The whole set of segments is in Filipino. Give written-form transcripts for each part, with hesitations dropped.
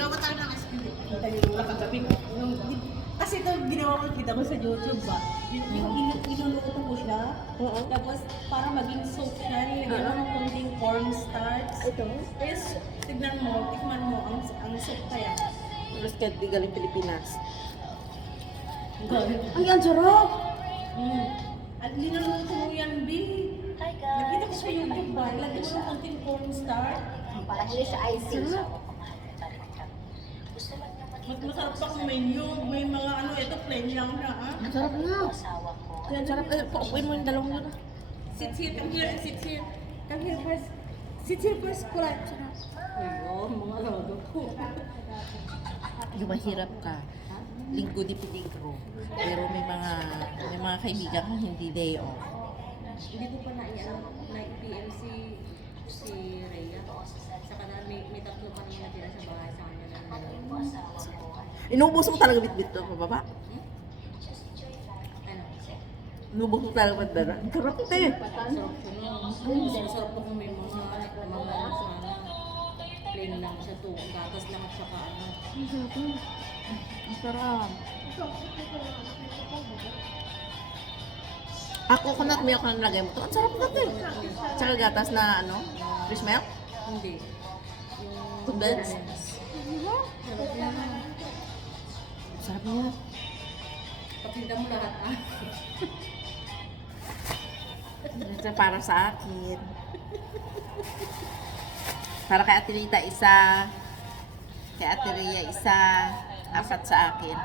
Gawa tayo ng ice cream. Kita niyo wala kagabi. Kasi ito ginawa ko, kita ko sa YouTube ba? Inuluto ko siya. Tapos para maging soap siya, nilagyan ko ng konting cornstarch. Ito? Tapos tignan mo, tikman mo ang soap kaya. Mas kahit di galing Pilipinas. Galing. Ang yan, sarap! At linuluto mo yan, B. Hi guys! Nakita ko sa YouTube ba? Lagyan mo ng konting cornstarch. Para hindi siya icing. Sarap. Gusto lang niya Mas makita masarap pa kung may nyug, may mga ano, ito plain lang na, ha? Ang sarap na! asawa ko. Yan, sarap. Paupuin mo yung dalawang yun. Sit here, come here, sit here. Come here first. Sit here first, kulat. Ayun, mga logo ko. Yung mahirap ka. Linggo di peligro. Pero may mga kaibigan kang hindi day off. Hindi ko pa na-PM si Rhea. Saka na may tatlo pa naman natira sa bahay sa kanya na. Inubos mo talaga bit-bit to, pababa? Ano? Inubos mo talaga bandara. Ang sarap te! Sarap ko na. Sarap ko kung may mga ano sana. Plain lang siya to. Gatas lang at saka ano. Ang sarap na. Ang sarap. Coconut milk na nilagay mo to. Ang sarap na te! Tsaka gatas na ano? Fish milk? Hindi. Two beds? Sarap yan. Sarap niya. Patinda mo lahat ah. Ito para sa akin. Para kay Ate Rita isa. Kay Ate Rhea isa. 4 sa akin.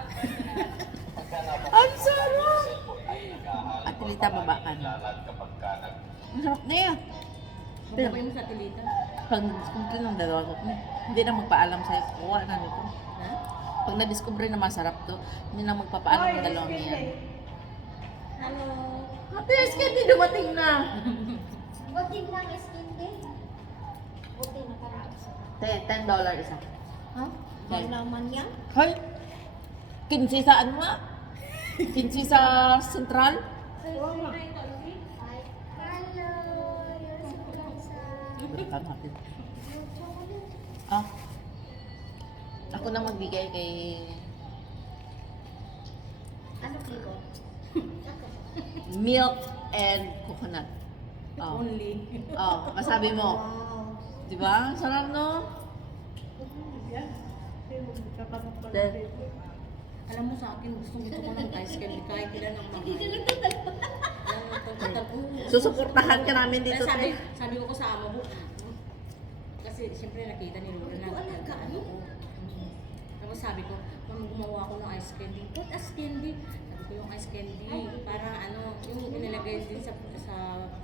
Ang sarap! Ate Rita, baba ka na. Ang sarap na yan. Mabuhay mo sa tilita. Pag na-discover ng dalawa ko, hindi na magpaalam sa'yo. Kuha na nito. Ha? Pag na-discover na masarap to, hindi na magpapaalam ng dalawang yan. Hello. Ate, Candy, dumating na! Buting lang is hindi. Buting na parang isa. $10 isa. Ha? Dahil naman yan? Hoy! 15 sa ano nga? 15 sa Central? Ay, hello. You're so nice. Balikan natin. Chocolate. Ah. Ako na magbigay kay... Ano flavor? Milk and coconut. Oh. Only. Oh, masabi mo. Wow. Di ba? Sarap, no? Then, Alam mo sa akin, gusto ko ng ice cream. Kahit kailan ang mahal. susuportahan ka namin dito. Sabi ko sa amo ko, kasi siyempre nakita ni Lola na ano ko. Tapos sabi ko, ma'am, gumawa ako ng ice candy. What ice candy? Sabi ko yung ice candy, para ano, yung inilagay din sa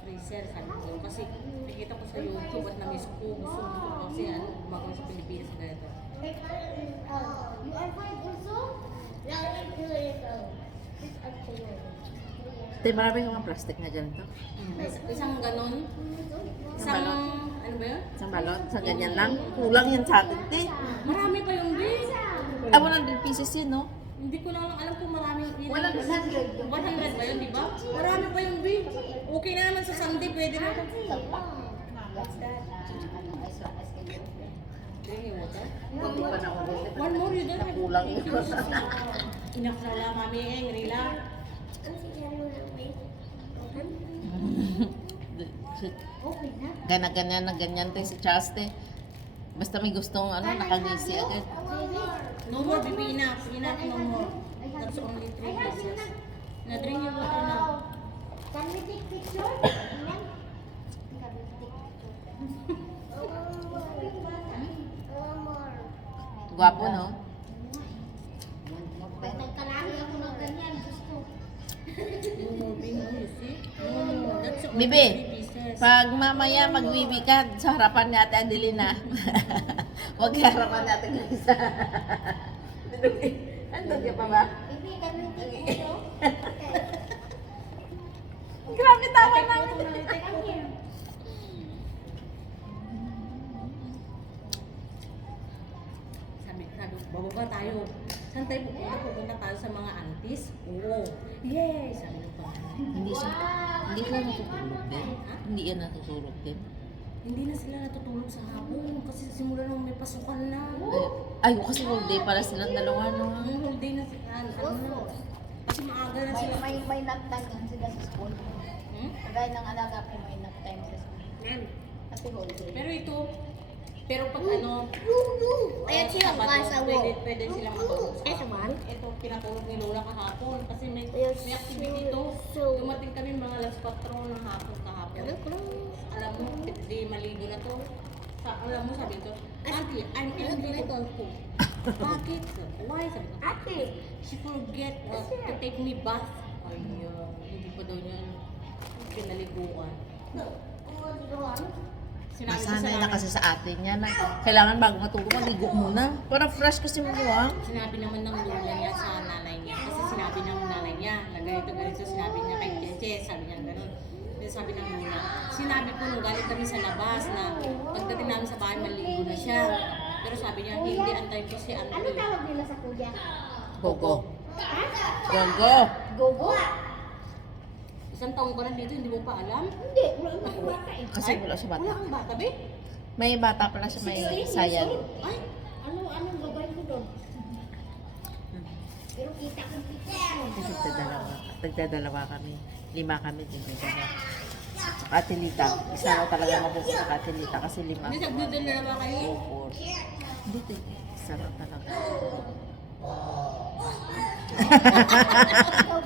freezer. Sabi ko, kasi nakita ko sa YouTube at na-miss ko. Gusto ko kasi ano, gumagawa sa Pilipinas na ito. You are fine also? Yeah, I'm doing it. This actually. Te, marami kang mga plastic na dyan to. Isang ganon, isang, ano ba yun? Isang balot, sa ganyan lang. Kulang yan sa atin, te. Marami pa yung din. Ah, 100 pieces yun, no? Hindi ko lang alam kung maraming 100. 100 ba yun, di ba? Marami pa yung bin. Okay na naman sa Sunday, pwede na. What's that? Drinking water? Hindi pa na ako. One more, you don't have. Kulang yun. Inak na wala, mami, rila. Ano si Jerry will make? Okay na. Gana-ganyan na ganyan, te, si Charles, te. Basta may gustong, ano, nakangisi agad. No more, baby, enough. Enough, no more. That's only 3 pieces. Na-drink yung water na. Can we take picture? Ayan. Can we take picture? Gwapo, no? Pag nagkalaki ako ng ganyan, gusto. No more, baby, you see? No more. That's only Bibi, 3 pieces. pag mamaya magwiwi ka sa harapan ni Ate Adelina, huwag sa harapan ni Ate Lisa. Andun ka pa ba? Baby, can we take picture? Grabe tawa namin. Come here. Sabi, bababa tayo. Saan tayo pupunta? Pupunta tayo sa mga aunties? Oo. Yes! Sabi ng pangalan. Hindi siya, hindi ka natutulog din. Hindi yan natutulog din. Hindi na sila natutulog sa hapon kasi simula nung may pasukan na. Ay, kasi whole day pala silang dalawa, no? Ang whole day na sila. Ano na. Kasi maaga na sila. May nap time yan sila sa school. Hmm? Kagaya ng alaga ko, may nap time sa school. Kasi whole day. Pero ito, pero pag ano, Ayan sila, pwede silang matulog sa Ito man? Ito, pinatulog ni Lola kahapon kasi may Ayan, activity ito. so- Dumating kami mga alas 4 ng hapon kahapon. Alam mo, di maligo na to. Alam mo, sabi ko, Auntie, I'm in little pool. Bakit? Why? Sabi ko, Ate, she forget to take me bath. Ay, hindi pa daw niya pinaliguan. Sinabi ko sa Nasanay na nanay- kasi sa atin yan. Na kailangan bago matulog, maligo muna. Para fresh kasi mo, ah. Sinabi naman ng lola niya sa nanay niya. Kasi sinabi ng nanay niya na ganito. Sinabi niya kay Cheche, sabi niya gano'n. Then sabi ng lola, sinabi ko nung galing kami sa labas na pagdating namin sa bahay, maligo na siya. Pero sabi niya, hindi, antay ko si Ano Andre. tawag nila sa kuya? Gogo. Ha? Gogo. Gogo? Isang taong ka na dito, hindi mo pa alam? Hindi, wala na akong bata eh. Kasi wala siya Wala bata. kang bata, be? May bata pala siya, may sayad. Ay, Anong gagawin ko doon? Pero kita ko Nagdadalawa kami. 5 kami, nagdadalawa. Katilita. Isa na talaga mabuko sa katilita kasi 5. hindi nagdudal na naman kayo. Four. Dito, isa na talaga. ikaw